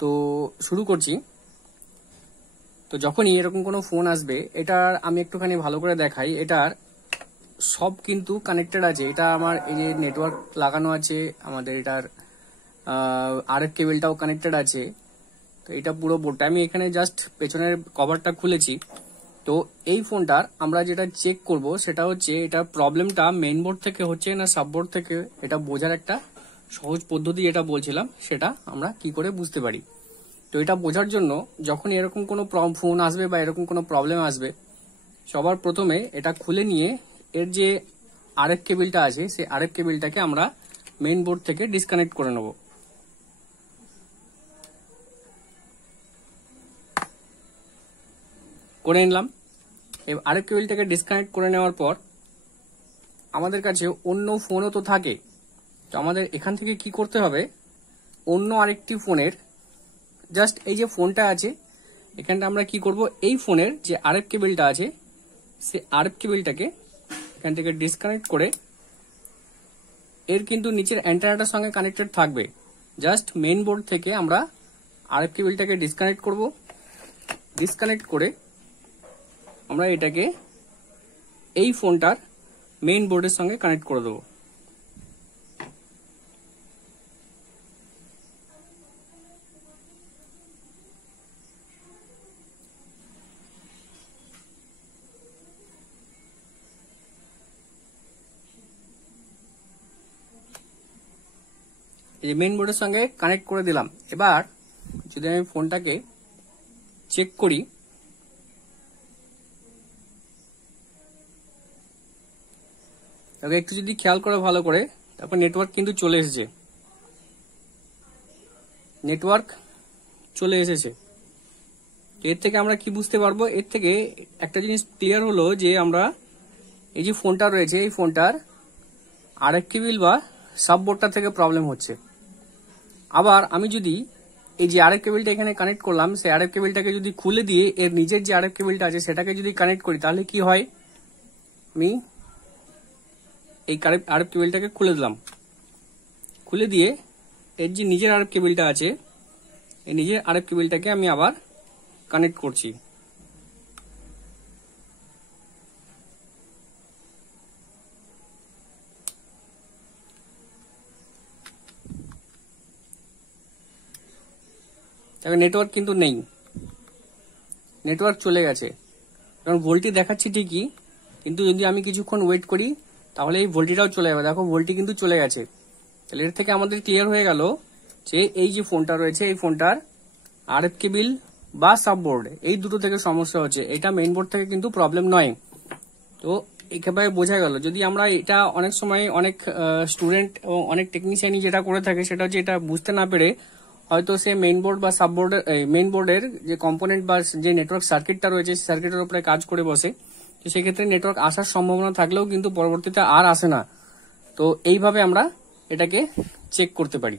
তো শুরু করছি। তো যখনই এরকম কোনো ফোন আসবে, এটার আমি একটুখানি ভালো করে দেখাই। এটার সব কিন্তু কানেক্টেড আছে। এটা আমার এই যে নেটওয়ার্ক লাগানো আছে, আমাদের এটার আরএফ কেবলটাও কানেক্টেড আছে। তো এটা পুরো বোর্ডটা আমি এখানে জাস্ট পেছনের কভারটা খুলেছি। তো এই ফোনটার আমরা যেটা চেক করব সেটা হচ্ছে এটা প্রবলেমটা মেইন বোর্ড থেকে হচ্ছে না সাববোর্ড থেকে, এটা বোঝার একটা সহজ পদ্ধতি যেটা বলছিলাম সেটা আমরা কি করে বুঝতে পারি। তো এটা বোঝার জন্য যখন এরকম কোনো ফোন আসবে বা এরকম কোনো প্রবলেম আসবে, সবার প্রথমে এটা খুলে নিয়ে এর যে আরএফ কেবলটা আছে সেই আরএফ কেবলটাকে আমরা মেইন বোর্ড থেকে ডিসকানেক্ট করে নেব। করে নিলাম। আরএফ কেবলটাকে ডিসকানেক্ট করে নেওয়ার পর আমাদের কাছে অন্য ফোনও তো থাকে। তো আমাদের এখান থেকে কি করতে হবে, অন্য আরেকটি ফোনের জাস্ট এই যে ফোনটা আছে এখানটা আমরা কি করব, এই ফোনের যে আরএফ কেবলটা আছে সেই আরএফ কেবলটাকে এখান থেকে ডিসকানেক্ট করে, এর কিন্তু নিচের অ্যান্টেনাটার সঙ্গে কানেক্টেড থাকবে। জাস্ট মেইন বোর্ড থেকে আমরা আরএফ কেবলটাকে ডিসকানেক্ট করব। ডিসকানেক্ট করে আমরা এটাকে এই ফোনটার মেইন বোর্ডের সঙ্গে কানেক্ট করে দেবো। এই মেইন বোর্ডের সঙ্গে কানেক্ট করে দিলাম। এবার যদি আমি ফোনটাকে চেক করি, একটু যদি খেয়াল করে ভালো করে, তারপর নেটওয়ার্ক কিন্তু চলে এসেছে। নেটওয়ার্ক চলে এসেছে। এর থেকে আমরা কি বুঝতে পারবো, এর থেকে একটা জিনিস ক্লিয়ার হলো যে আমরা এই যে ফোনটা রয়েছে এই ফোনটার আরএফ কেবল বা সাববোর্ডটা থেকে প্রবলেম হচ্ছে। আবার আমি যদি এই যে আরএফ কেবলটা এখানে কানেক্ট করলাম, সেই আরএফ কেবলটাকে যদি খুলে দিয়ে এর নিজের যে আরএফ কেবলটা আছে সেটাকে যদি কানেক্ট করি, তাহলে কি হয়, আমি এই আরএফ কেবলটাকে খুলে দিলাম। খুলে দিয়ে এর যে নিজের আরএফ কেবলটা আছে এই নিজের আরএফ কেবলটাকে আমি আবার কানেক্ট করছি। তবে নেটওয়ার্ক কিন্তু নেই, নেটওয়ার্ক চলে গেছে। কারণ ভোল্টি দেখাচ্ছি ঠিকই, কিন্তু যদি আমি কিছুক্ষণ ওয়েট করি তাহলে এই ভোল্টিটাও চলে যাবে। দেখো ভোল্টি কিন্তু চলে গেছে। তাহলে এর থেকে আমাদের ক্লিয়ার হয়ে গেল যে এই যে ফোনটা রয়েছে এই ফোনটার আরএফ কেবল বা সাববোর্ড এই দুটো থেকে সমস্যা হচ্ছে, এটা মেইন বোর্ড থেকে কিন্তু প্রবলেম নয়। তো একেবারে বোঝা গেল। যদি আমরা এটা অনেক সময় অনেক স্টুডেন্ট এবং অনেক টেকনিশিয়ানই যেটা করে থাকে সেটা হচ্ছে এটা বুঝতে না পেরে হয়তো সে মেইন বোর্ড বা সাববোর্ডের মেইন বোর্ডের যে কম্পোনেন্ট বা যে নেটওয়ার্ক সার্কিটটা রয়েছে সার্কিটের উপরে কাজ করে বসে। তো সেক্ষেত্রে নেটওয়ার্ক আসার সম্ভাবনা থাকলেও কিন্তু পরবর্তীতে আর আসে না। তো এইভাবে আমরা এটাকে চেক করতে পারি।